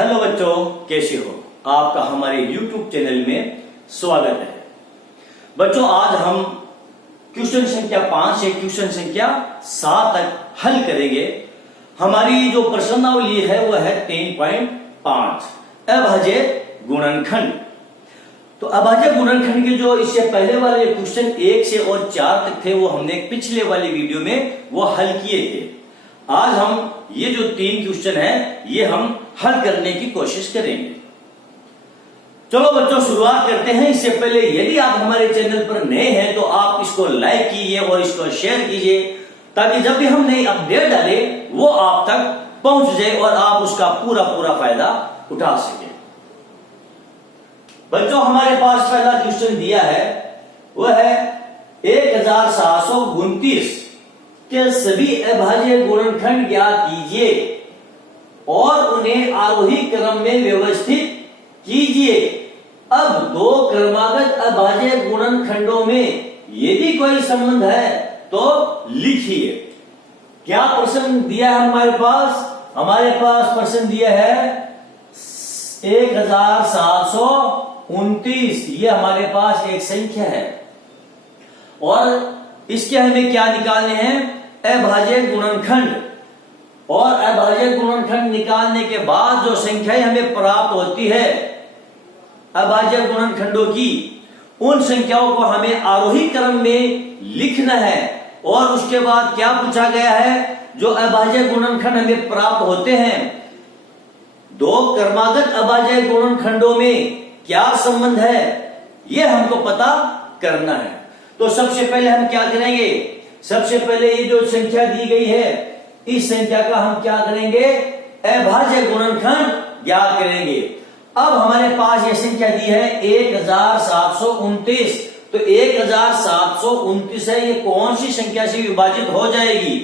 Hello बच्चों, कैसे हो? आपका हमारे YouTube चैनल में स्वागत है। बच्चों, आज हम क्वेश्चन संख्या 5 से क्वेश्चन संख्या 7 तक हल करेंगे। हमारी जो प्रश्नावली है वो है 3.5 अभाज्य गुणनखंड। तो अभाज्य गुणनखंड के जो इससे पहले वाले क्वेश्चन 1 से और 4 तक थे वो हमने पिछले वाली वीडियो में वो हल किए थे। आज हम ये जो 3 क्वेश्चन है ये हम हल करने की कोशिश करेंगे। चलो बच्चों, शुरुआत करते हैं। इससे पहले यदि आप हमारे चैनल पर नए हैं तो आप इसको लाइक कीजिए और इसको शेयर कीजिए ताकि जब भी हम नई अपडेट डालें वो आप तक पहुंच जाए और आप उसका पूरा फायदा उठा सके। बच्चों, हमारे पास पहला क्वेश्चन दिया है वो है 1729 के सभी अभाज्य गुणनखंड ज्ञात कीजिए और उन्हें आरोही क्रम में व्यवस्थित कीजिए। अब दो क्रमागत अभाज्य गुणनखंडों में यदि कोई संबंध है तो लिखिए। क्या प्रश्न दिया है हमारे पास? हमारे पास प्रश्न दिया है 1729। ये हमारे पास एक संख्या है और इसके हमें क्या निकालने हैं? अभाज्य गुणनखंड। और अभाज्य गुणनखंड निकालने के बाद जो संख्याएं हमें प्राप्त होती है अभाज्य गुणनखंडों की, उन संख्याओं को हमें आरोही क्रम में लिखना है। और उसके बाद क्या पूछा गया है? जो अभाज्य गुणनखंड हमें प्राप्त होते हैं, दो क्रमागत अभाज्य गुणनखंडों में क्या संबंध है ये हमको पता करना है। तो सबसे पहले हम क्या करेंगे? सबसे पहले ये जो संख्या दी गई है इस संख्या का हम क्या करेंगे? अभाज्य गुणनखंड ज्ञात करेंगे। अब हमारे पास ये संख्या दी है 1729। तो 1729 है, ये कौन सी संख्या से विभाजित हो जाएगी?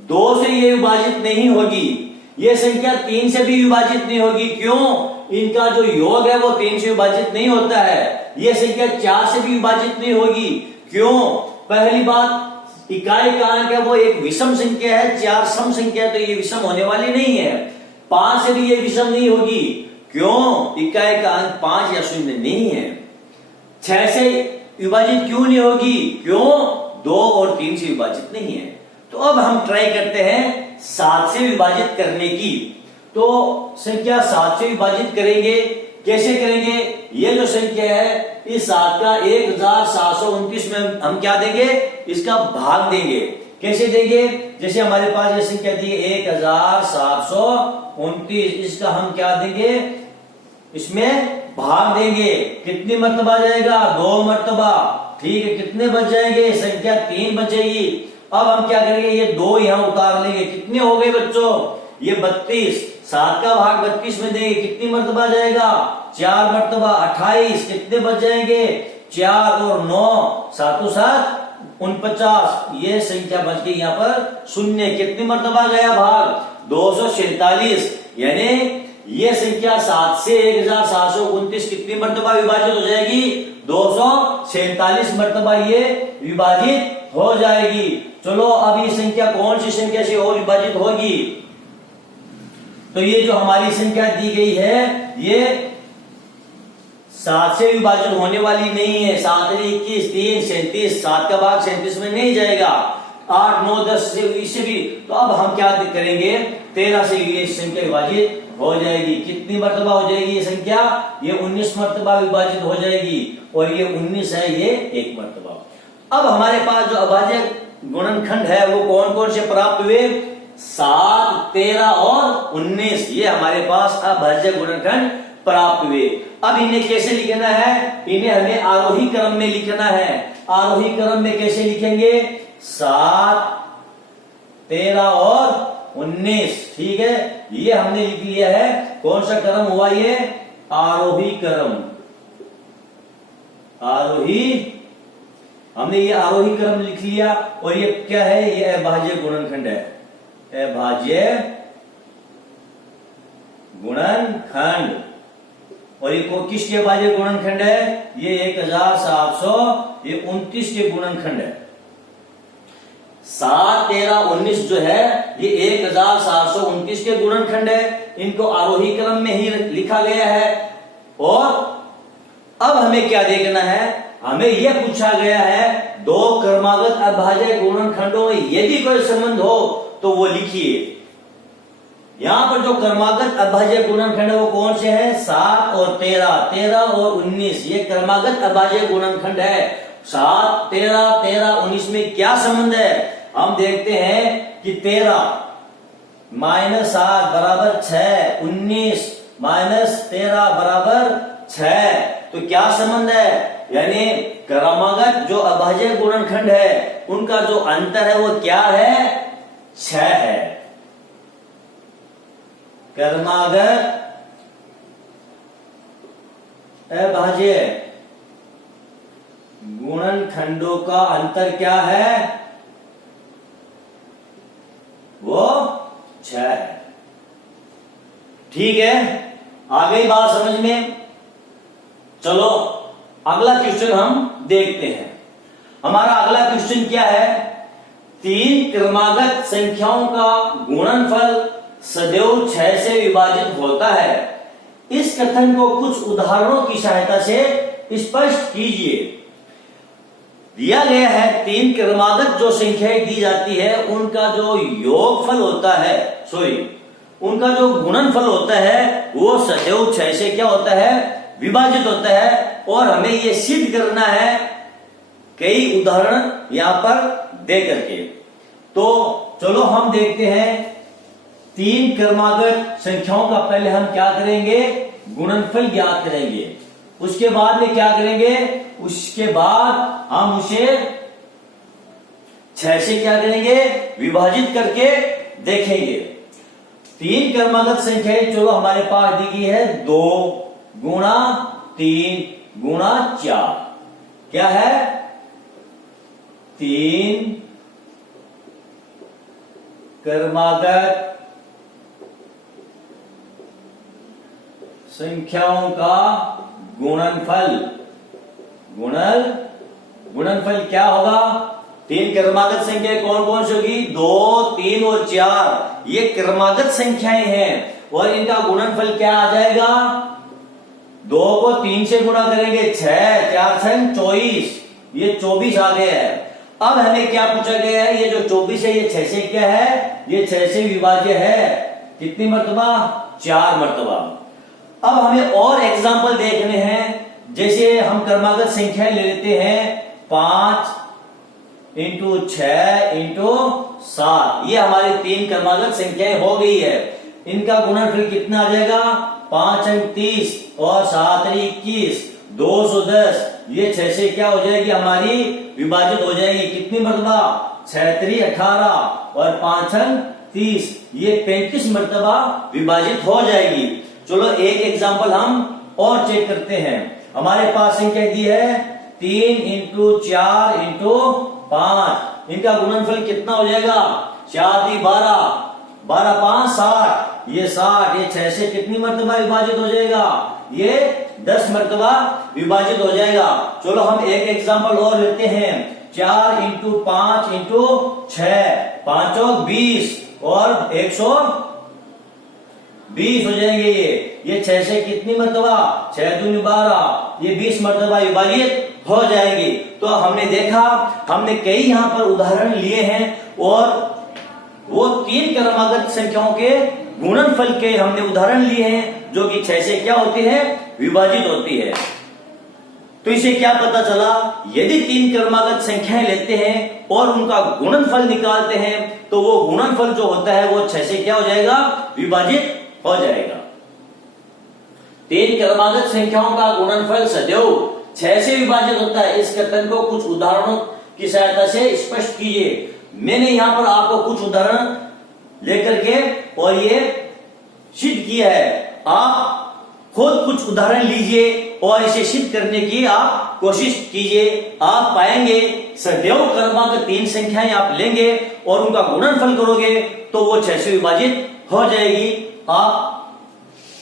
2 से ये विभाजित नहीं होगी। ये संख्या 3 से भी विभाजित नहीं होगी। क्यों? इनका जो योग है वो 3 से विभाजित नहीं होता है। ये संख्या 4 से भी विभाजित नहीं होगी। क्यों? पहली बात, इकाई का अंक है वो एक विषम संख्या है, 4 सम संख्या है तो ये विषम होने वाली नहीं है। 5 से भी ये विषम नहीं होगी। क्यों? इकाई का अंक 5 या 0 नहीं है। 6 से विभाजित क्यों नहीं होगी? क्यों? 2 और 3 से विभाजित नहीं है। तो अब हम ट्राई करते हैं 7 से विभाजित करने की। तो संख्या 7 से विभाजित करेंगे। कैसे करेंगे? ये जो संख्या है इस 7 का 1729 में हम क्या देंगे? इसका भाग देंगे। कैसे देंगे? जैसे हमारे पास ये संख्या दी 1729, इसका हम क्या देंगे? इसमें भाग देंगे। कितनी मर्तबा जाएगा? 2 मर्तबा। ठीक है, कितने बच जाएंगे? संख्या 3 बचेगी। अब हम क्या करेंगे? ये 2 यहां उतार लेंगे। कितने हो गए बच्चों? ये 32। 7 का भाग 32 में देंगे। कितनी मर्तबा जाएगा? 4 मर्तबा। 28। कितने बच जाएंगे? 4 और 9, 7 7 49। ये संख्या बच गई यहाँ पर 0। कितनी मर्तबा गया भाग? 247। यानी ये संख्या 7 से 1729 कितनी मर्तबा विभाजित हो जाएगी? 247 मर्तबा ये विभाजित हो जाएगी। चलो, अब ये संख्या कौन सी संख्या से और विभाजित होगी? तो ये जो हमारी संख्या दी गई है ये 7 से विभाजित होने वाली नहीं है। 7 21, 3 37। 7 का भाग 37 में नहीं जाएगा। 8 9 10 से इससे भी। तो अब हम क्या करेंगे? 13 से ये संख्या विभाजित हो जाएगी। कितनी मर्तबा हो जाएगी ये संख्या? ये 19 मर्तबा विभाजित हो जाएगी। और ये 19 है, ये 1 मर्तबा। अब हमारे पास जो अभाज्य गुणनखंड है वो कौन कौन से प्राप्त हुए? 7, 13 और 19। ये हमारे पास अभाज्य गुणनखंड प्राप्त हुए। अब इन्हें कैसे लिखना है? इन्हें हमें आरोही क्रम में लिखना है। आरोही क्रम में कैसे लिखेंगे? 7, 13 और 19। ठीक है, ये हमने लिख लिया है। कौन सा क्रम हुआ ये? आरोही क्रम। आरोही, हमने ये आरोही क्रम लिख लिया। और ये क्या है? ये अभाज्य गुणनखंड है। अभाज्य गुणनखंड। और ये किसके अभाज्य गुणनखंड है? ये 1729 के गुणनखंड है। 7, 13, 19 जो है ये 1729 के गुणनखंड है। इनको आरोही क्रम में ही लिखा गया है। और अब हमें क्या देखना है, हमें यह पूछा गया है दो क्रमागत अभाज्य गुणनखंडों में यदि कोई संबंध हो तो वो लिखिए। यहां पर जो क्रमागत अभाज्य गुणनखंड है वो कौन से हैं? 7 और 13, 13 और 19 ये क्रमागत अभाज्य गुणनखंड है। 7, 13, 13, 19 में क्या संबंध है? हम देखते हैं कि 13 - 7 बराबर 6, 19 - 13 बराबर 6। तो क्या संबंध है? यानी क्रमागत जो अभाज्य गुणनखंड है उनका जो अंतर है वो क्या है? 6 है। क्रमागत अभाज्य गुणनखंडों का अंतर क्या है? वो 6 है। ठीक है, आ गई बात समझ में। चलो अगला क्वेश्चन हम देखते हैं। हमारा अगला क्वेश्चन क्या है? 3 क्रमागत संख्याओं का गुणनफल सदैव 6 से विभाजित होता है। इस कथन को कुछ उदाहरणों की सहायता से स्पष्ट कीजिए। दिया गया है 3 क्रमागत जो संख्याएं दी जाती है उनका जो योगफल होता है, उनका जो गुणनफल होता है वो सदैव 6 से क्या होता है? विभाजित होता है। और हमें ये सिद्ध करना है कई उदाहरण यहां पर दे करके। तो चलो हम देखते हैं 3 क्रमागत संख्याओं का पहले हम क्या करेंगे? गुणनफल ज्ञात करेंगे। उसके बाद में क्या करेंगे? उसके बाद हम उसे 6 से क्या करेंगे? विभाजित करके देखेंगे। 3 क्रमागत संख्याएं चलो हमारे पास दी गई है 2 गुणा 3 गुणा 4। क्या है? 3 क्रमागत संख्याओं का गुणनफल गुणनफल क्या होगा? 3 क्रमागत संख्या कौन कौन सी होगी? 2, 3 और 4 ये क्रमागत संख्याएं हैं। और इनका गुणनफल क्या आ जाएगा? 2 को 3 से गुणा करेंगे 6, 4 6 24, ये 24 आ गया है। अब हमें क्या पूछा गया है? ये जो 24 है ये 6 से क्या है? ये 6 से विभाज्य है। कितनी मर्तबा? 4 मर्तबा। अब हमें और एग्जाम्पल देखने हैं। जैसे हम क्रमागत संख्या ले लेते हैं 5 × 6 × 7। ये हमारी 3 क्रमागत संख्याएं हो गई है। इनका गुणनफल कितना आ जाएगा? 5 × 30 और 7 × 21, 210। ये 6 से क्या हो जाएगी? हमारी विभाजित हो जाएगी। कितनी मर्तबा? 6 × 3 18 और 5 × 30 ये 35 मर्तबा विभाजित हो जाएगी। चलो एक एग्जाम्पल हम और चेक करते हैं। हमारे पास संख्या दी है 3 × 4 × 5। इनका गुणनफल कितना हो जाएगा? 4 × 12, 12 5 60। ये 60, ये 6 से कितनी मर्तबा विभाजित हो जाएगा? ये 10 मर्तबा विभाजित हो जाएगा। चलो हम एक एग्जाम्पल और लेते हैं। 4 × 5 × 6, 5 और 20 और 120 हो जाएंगे। ये 6 से कितनी मर्तबा? 6 दूनी 12, ये 20 मर्तबा विभाजित हो जाएगी। तो हमने देखा, हमने कई यहाँ पर उदाहरण लिए हैं और वो 3 क्रमागत संख्याओं के गुणनफल के हमने उदाहरण लिए हैं जो कि 6 से क्या होती है? विभाजित होती है। तो इसे क्या पता चला? यदि 3 क्रमागत संख्याएं लेते हैं और उनका गुणनफल निकालते हैं तो वो गुणनफल जो होता है वो 6 से क्या हो जाएगा? विभाजित हो जाएगा। 3 क्रमागत संख्याओं का गुणनफल सदैव 6 से विभाजित होता है। इस कथन को कुछ उदाहरणों की सहायता से स्पष्ट कीजिए। मैंने यहां पर आपको कुछ उदाहरण लेकर के और ये सिद्ध किया है। आप खुद कुछ उदाहरण लीजिए और इसे सिद्ध करने की आप कोशिश कीजिए। आप पाएंगे सदैव क्रमागत 3 संख्याएं आप लेंगे और उनका गुणनफल करोगे तो वो 6 से विभाजित हो जाएगी। आप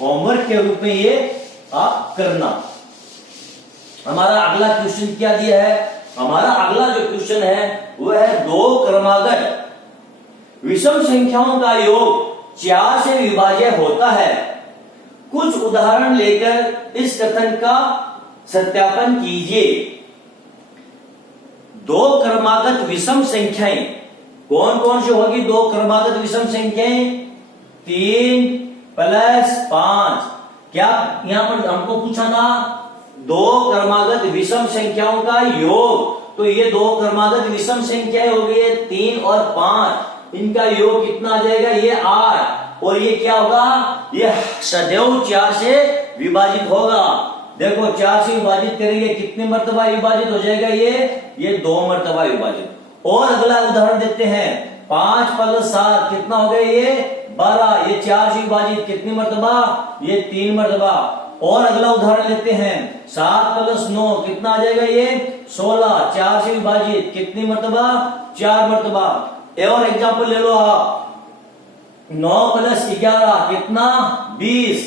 होमवर्क के रूप में ये आप करना। हमारा अगला क्वेश्चन क्या दिया है? हमारा अगला जो क्वेश्चन है वो है दो क्रमागत विषम संख्याओं का योग 4 से विभाज्य होता है। कुछ उदाहरण लेकर इस कथन का सत्यापन कीजिए। दो क्रमागत विषम संख्याएं कौन कौन सी होगी? दो क्रमागत विषम संख्याएं 3 + 5। क्या यहां पर हमको पूछा था? दो क्रमागत विषम संख्याओं का योग। तो ये दो क्रमागत विषम संख्याएं हो गई 3 और 5, इनका योग कितना आ जाएगा? ये 8। और ये क्या होगा? ये सदैव 4 से विभाजित होगा। देखो 4 से विभाजित करेंगे कितने मर्तबा विभाजित हो जाएगा? ये 2 मर्तबा विभाजित। और अगला उदाहरण देते हैं 5 + 7 कितना हो गया? ये 12। ये 4 से विभाजित कितनी मर्तबा? ये 3 मर्तबा। और अगला उदाहरण लेते हैं 7 + 9 कितना आ जाएगा? ये 16। 4 से विभाजित कितनी मर्तबा? 4 मर्तबा। और एग्जाम्पल ले लो आप 9 + 11 कितना? 20।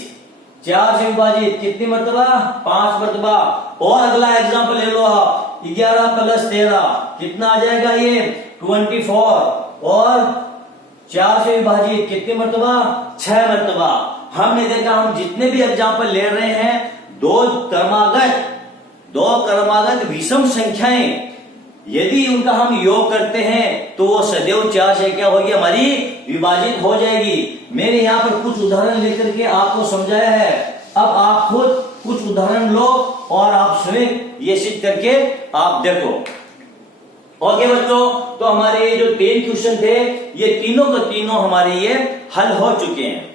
4 से विभाजित कितनी मर्तबा? 5 मर्तबा। और अगला एग्जाम्पल ले लो आप 11 + 13 कितना आ जाएगा? ये 24। और 4 से विभाजित कितनी मर्तबा? 6 मर्तबा। हमने देखा हम जितने भी एग्जाम्पल ले रहे हैं दो क्रमागत विषम संख्याएं, यदि उनका हम योग करते हैं तो वो सदैव 4 से क्या होगी? हमारी विभाजित हो जाएगी। मैंने यहाँ पर कुछ उदाहरण लेकर के आपको समझाया है। अब आप खुद कुछ उदाहरण लो और आप स्वयं ये सिद्ध करके आप देखो। ओके बच्चों, तो हमारे जो 3 क्वेश्चन थे ये तीनों के तीनों हमारे ये हल हो चुके हैं।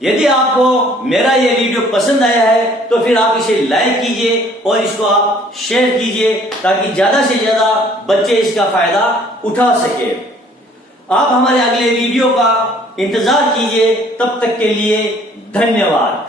यदि आपको मेरा ये वीडियो पसंद आया है तो फिर आप इसे लाइक कीजिए और इसको आप शेयर कीजिए ताकि ज्यादा से ज्यादा बच्चे इसका फायदा उठा सके। आप हमारे अगले वीडियो का इंतजार कीजिए। तब तक के लिए धन्यवाद।